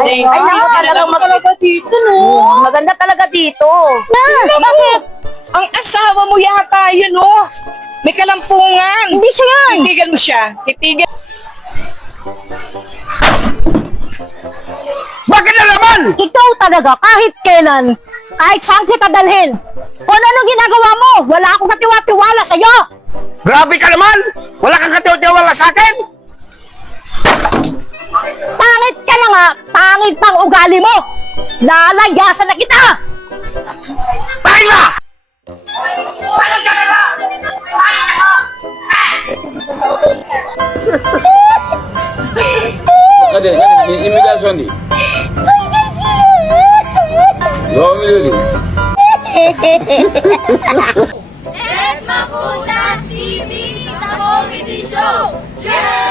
Ay, maganda talaga dito, no? Maganda talaga dito. Bakit? Ang asawa mo yata yun, no? May kalampungan. Hindi siya yan. Titigan mo siya. Titigan. Bakit na naman? Ikaw talaga, kahit kailan, kahit saan kita dalhin. Kung ano ginagawa mo, wala akong katiwa-tiwala sa'yo. Grabe ka naman! Wala kang katiwala sa akin! Pangit ka na nga, pangit pang ugali mo. Lalayasan na kita. Tayo na! Hadi imitasyon di. Yo miliyoni. Esma Puta TV The Comedy Show! Yay!